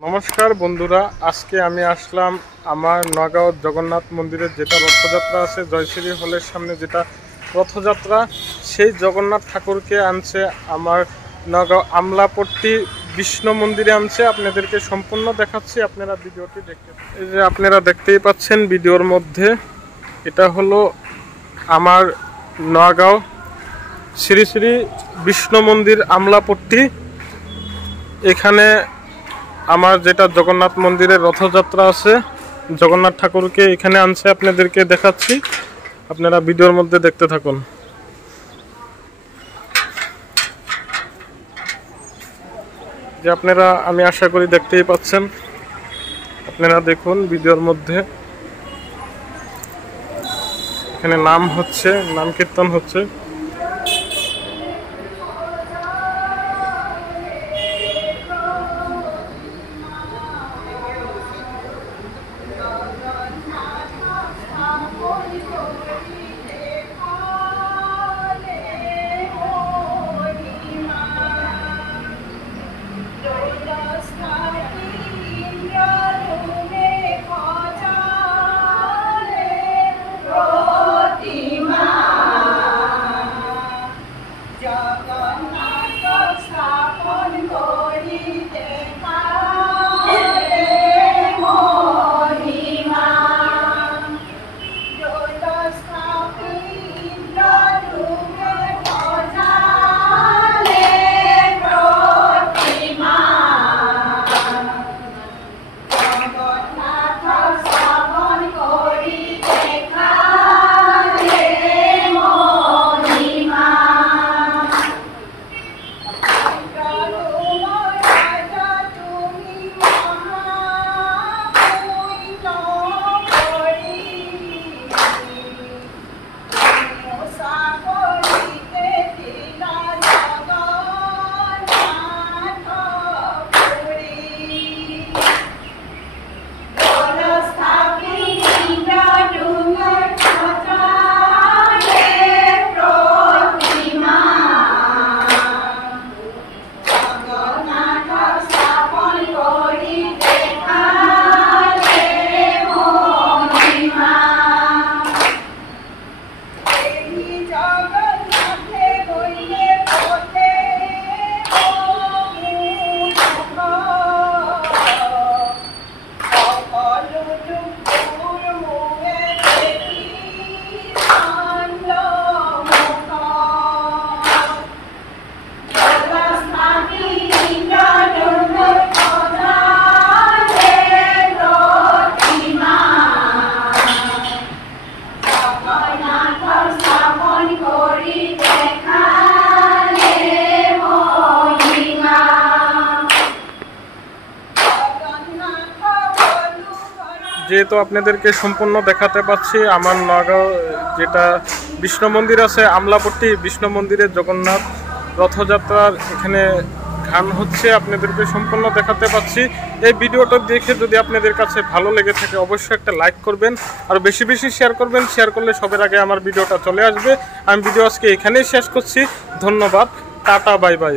নমস্কার বন্ধুরা, আজকে আমি আসলাম আমার নগাঁও জগন্নাথ মন্দিরের যেটা রথযাত্রা আছে, জয়শ্রী হলের সামনে যেটা রথযাত্রা, সেই জগন্নাথ ঠাকুরকে আনছে আমার নগাঁও আমলাপট্টি বিষ্ণু মন্দিরে আনছে। আপনাদেরকে সম্পূর্ণ দেখাচ্ছি, আপনারা ভিডিওটি দেখতে। এই যে আপনারা দেখতেই পাচ্ছেন ভিডিওর মধ্যে, এটা হলো আমার নগাঁও শ্রী শ্রী বিষ্ণু মন্দির আমলাপট্টি। এখানে আমার যেটা জগন্নাথ মন্দিরের রথযাত্রা আছে, জগন্নাথ ঠাকুরকে এখানে আনছে, আপনাদেরকে দেখাচ্ছি, আপনারা ভিডিওর মধ্যে দেখতে থাকুন। যে আপনারা, আমি আশা করি দেখতেই পাচ্ছেন, আপনারা দেখুন ভিডিওর মধ্যে। এখানে নাম হচ্ছে, নাম কীর্তন হচ্ছে। যেহেতু আপনাদেরকে সম্পূর্ণ দেখাতে পাচ্ছি, আমার নগাঁও যেটা বিষ্ণু মন্দির আছে আমলাপট্টি, বিষ্ণু মন্দিরের জগন্নাথ রথযাত্রার এখানে গান হচ্ছে, আপনাদেরকে সম্পূর্ণ দেখাতে পাচ্ছি। এই ভিডিওটা দেখে যদি আপনাদের কাছে ভালো লেগে থাকে, অবশ্যই একটা লাইক করবেন, আর বেশি বেশি শেয়ার করবেন। শেয়ার করলে সবার আগে আমার ভিডিওটা চলে আসবে। আমি ভিডিও আজকে এখানেই শেষ করছি। ধন্যবাদ, টাটা, বাই বাই।